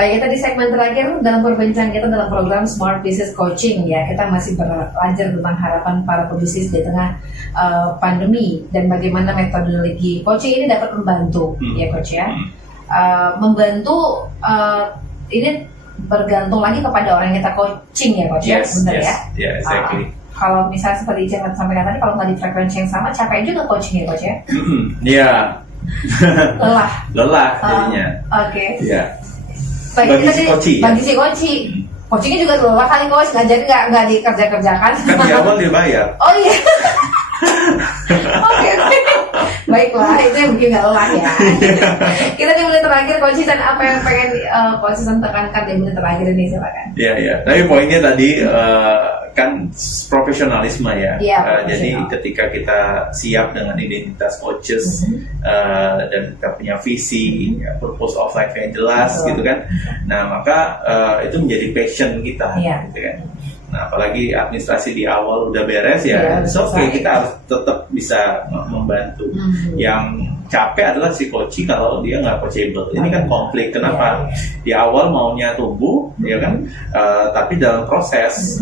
Baik, kita di segmen terakhir dalam perbincangan kita dalam program Smart Business Coaching ya, kita masih belajar tentang harapan para pebisnis di tengah pandemi dan bagaimana metodologi coaching ini dapat membantu ya coach ya. Membantu ini bergantung lagi kepada orang yang kita coaching ya coach ya, benar ya? Yeah, exactly. Kalau misalnya seperti yang sampaikan tadi, kalau nggak di frekuensi yang sama, capek juga coaching ya coach ya? Iya. Lelah jadinya. Oke. Iya. Bagi si coach, coachingnya juga lelah kali coach, nggak dikerjakan. Kan di awal dia bayar. Oh iya. Oke. Baiklah, itu yang bikin nggak lelah ya. Kita di menit terakhir, coach, dan apa yang pengen coach tekankan di menit terakhir ini, silakan. Iya. Tapi poinnya tadi kan profesionalisme ya. Jadi ketika kita siap dengan identitas coaches dan kita punya visi, purpose of life yang jelas gitu kan. Nah maka itu menjadi passion kita, gitu kan. Nah apalagi administrasi di awal udah beres ya, oke, kita harus tetap bisa membantu. Yang capek adalah si coach kalau dia nggak coachable. Ini kan konflik. Kenapa? Di awal maunya tumbuh, ya kan? Tapi dalam proses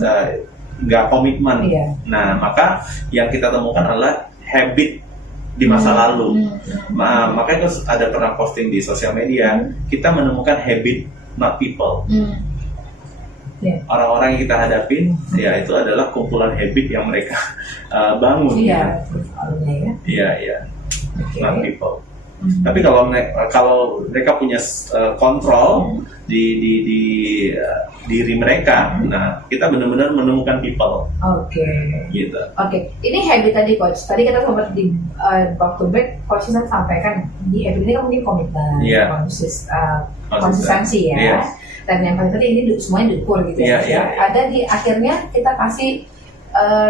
nggak komitmen. Nah maka yang kita temukan adalah habit di masa lalu. Makanya terus ada pernah posting di sosial media, kita menemukan habit not people. Orang-orang yang kita hadapin ya itu adalah kumpulan habit yang mereka bangun. Iya. Not people. Tapi kalau mereka punya kontrol di diri mereka, nah kita benar-benar menemukan people. Gitu. Ini habit tadi coach. Tadi kita sempat di waktu break coach sampaikan di habit ini kan mungkin komitmen, konsistensi ya. Dan yang paling penting ini semuanya diukur gitu ya. Ada di akhirnya kita kasih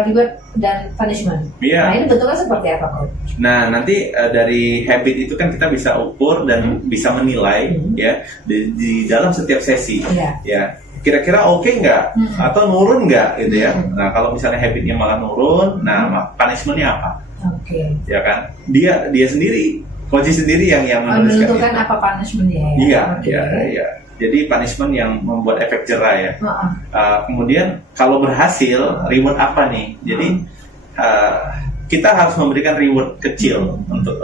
reward dan punishment. Nah ini bentuknya seperti apa coach? Nah nanti dari habit itu kan kita bisa ukur dan bisa menilai ya di dalam setiap sesi. Ya kira-kira oke nggak atau nurun nggak gitu ya. Nah kalau misalnya habitnya malah nurun, nah punishmentnya apa? Ya kan dia sendiri, coach sendiri yang menentukan apa punishmentnya ya. Iya. Jadi punishment yang membuat efek jera ya. Kemudian kalau berhasil, reward apa nih? Jadi kita harus memberikan reward kecil untuk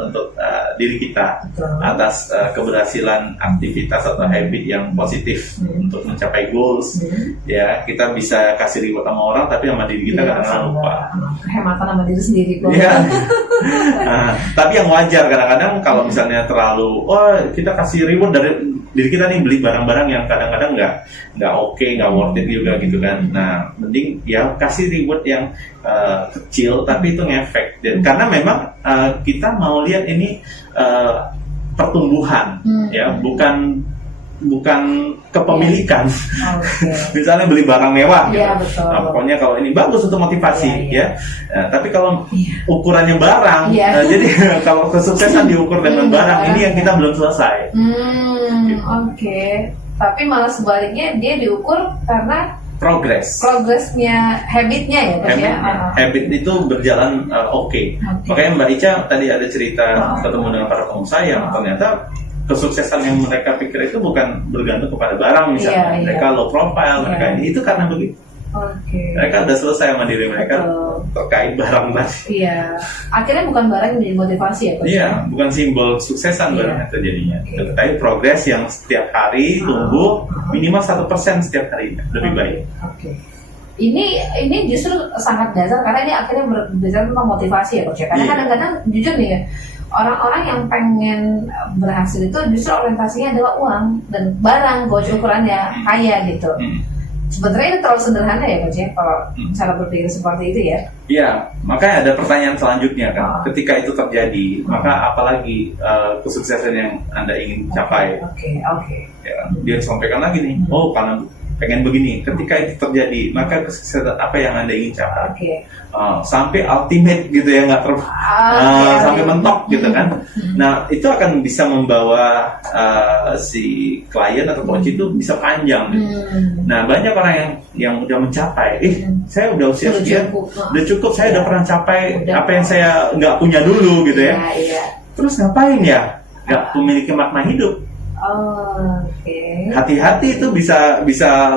diri kita atas keberhasilan aktivitas atau habit yang positif untuk mencapai goals. Ya kita bisa kasih reward sama orang, tapi sama diri kita kadang-kadang lupa. Kehematan sama diri sendiri kok. Tapi yang wajar kadang-kadang kalau misalnya terlalu, kita kasih reward dari diri kita nih, beli barang-barang yang kadang-kadang nggak oke, nggak worth it juga gitu kan. Nah mending ya kasih reward yang kecil tapi itu ngefek. Karena memang kita mau lihat ini pertumbuhan ya, bukan kepemilikan. Misalnya beli barang mewah gitu. Nah, pokoknya kalau ini bagus untuk motivasi ya. Nah, tapi kalau ukurannya barang, jadi kalau kesuksesan diukur dengan barang, ini yang kita belum selesai. Tapi malah sebaliknya dia diukur karena progresnya, habitnya ya. Habit itu berjalan oke. Makanya Mbak Ica tadi ada cerita ketemu dengan para pengusaha yang ternyata kesuksesan yang mereka pikir itu bukan bergantung kepada barang misalnya. Mereka low profile, mereka ini itu karena begitu. Mereka udah selesai sama diri mereka terkait barang tadi. Akhirnya bukan barang yang menjadi motivasi ya coach? Bukan simbol suksesan barang itu jadinya. Tapi progres yang setiap hari tumbuh minimal 1% setiap hari lebih baik. Ini justru sangat dasar karena ini akhirnya berbicara tentang motivasi ya coach. Karena kadang-kadang jujur nih ya, orang-orang yang pengen berhasil itu justru orientasinya adalah uang dan barang, coach, ukurannya kaya gitu. Sebenarnya ini terlalu sederhana ya coach ya, kalau cara berpikir seperti itu ya. Iya, makanya ada pertanyaan selanjutnya kan. Ketika itu terjadi, maka apalagi kesuksesan yang Anda ingin capai? Ya, dia sampaikan lagi nih, karena pengen begini. Ketika itu terjadi, maka kesuksesan apa yang Anda ingin capai? Sampai ultimate gitu ya, nggak sampai mentok gitu kan. Nah itu akan bisa membawa si klien atau coach itu bisa panjang gitu. Nah banyak orang yang udah mencapai, saya udah usia sekian, udah cukup, saya udah pernah capai apa yang saya nggak punya dulu gitu ya. Terus ngapain ya? Nggak memiliki makna hidup. Oke. Hati-hati itu bisa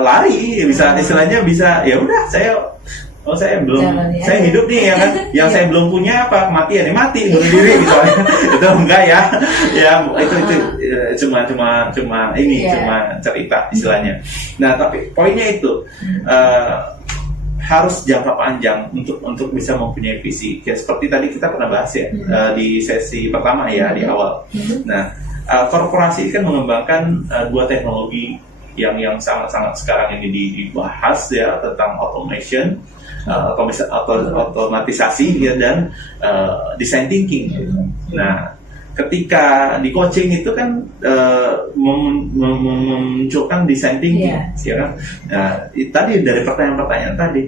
lari, bisa istilahnya bisa ya udah saya belum Jalani saya aja. hidup nih ya kan, yang Iya. saya belum punya apa kematian ya mati bunuh diri misalnya. Itu enggak ya, ya itu cuma ini Iya. cuma cerita istilahnya. Nah tapi poinnya itu harus jangka panjang untuk bisa mempunyai visi. Ya seperti tadi kita pernah bahas ya di sesi pertama ya di awal. Nah korporasi kan mengembangkan dua teknologi yang sangat sekarang ini dibahas ya, tentang automation, otomatisasi ya, dan design thinking. Nah ketika di coaching itu kan memunculkan design thinking, ya kan? Nah, tadi dari pertanyaan-pertanyaan tadi,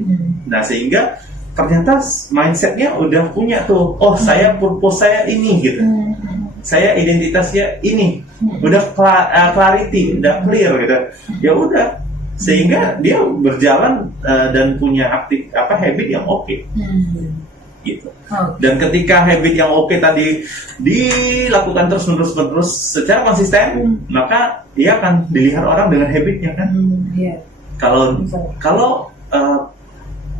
nah sehingga ternyata mindsetnya udah punya tuh, oh saya purpose saya ini gitu, saya identitasnya ini, udah clarity, udah clear gitu, ya udah, sehingga dia berjalan dan punya habit yang oke. Gitu. Dan ketika habit yang oke tadi dilakukan terus secara konsisten, maka dia akan dilihat orang dengan habitnya kan. Kalau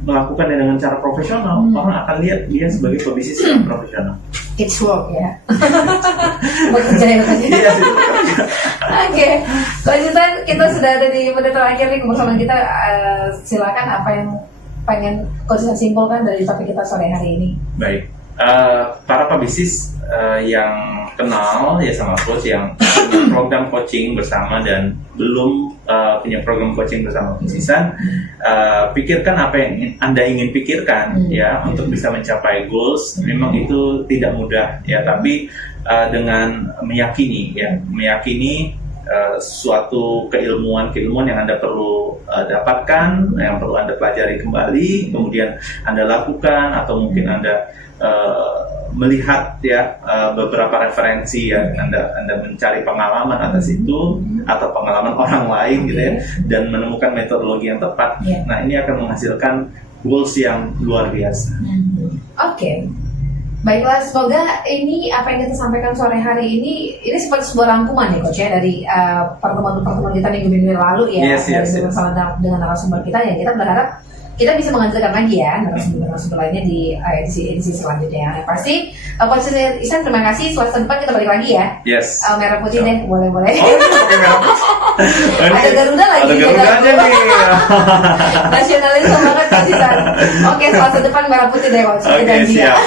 melakukannya dengan cara profesional, orang akan lihat dia sebagai pebisnis yang profesional. It's work ya. Bekerja ya. Iya sih. Oke, Coach Ethan, kita sudah ada di menit terakhir nih kebersamaan kita. Silakan apa yang pengen Coach Ethan simpulkan dari topik kita sore hari ini. Baik, para pebisnis yang kenal ya sama coach, yang punya program coaching bersama dan belum punya program coaching bersama Coach Ihsan, pikirkan apa yang Anda ingin pikirkan ya untuk bisa mencapai goals. Memang itu tidak mudah ya, tapi dengan meyakini suatu keilmuan yang Anda perlu dapatkan, yang perlu Anda pelajari kembali, kemudian Anda lakukan, atau mungkin Anda melihat ya beberapa referensi ya, Anda mencari pengalaman atas itu atau pengalaman orang lain gitu ya, dan menemukan metodologi yang tepat. Nah, ini akan menghasilkan goals yang luar biasa. Oke. Baiklah, semoga ini apa yang kita sampaikan sore hari ini seperti sebuah rangkuman ya Coach ya, dari pertemuan-pertemuan kita minggu-minggu lalu ya, bersama dengan narasumber kita, ya kita berharap kita bisa menghasilkan lagi ya narasumber lainnya di edisi selanjutnya. Yang pasti Coach Ihsan, terima kasih. Selasa depan kita balik lagi ya. Yes. Merah putih deh, boleh. Oh, pakai merah putih. Ada Garuda lagi. Ada Garuda aja nih. Nasionalisme banget Coach Ihsan. Oke, Selasa depan merah putih deh Coach. Oke, siap.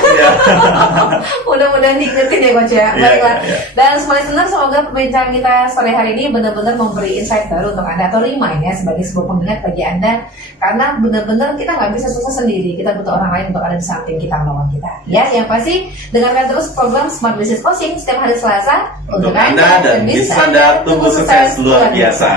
Mudah-mudahan diingetin ya Coach ya. Baiklah. Dan semua listener, semoga perbincangan kita sore hari ini benar-benar memberi insight baru untuk Anda, atau remind ya, sebagai sebuah pengingat bagi Anda, karena benar-benar kita nggak bisa sukses sendiri. Kita butuh orang lain untuk ada di samping kita, menolong kita. Ya, yang pasti dengarkan terus program Smart Business Coaching setiap hari Selasa untuk Anda dan bisnis Anda tumbuh sukses luar biasa.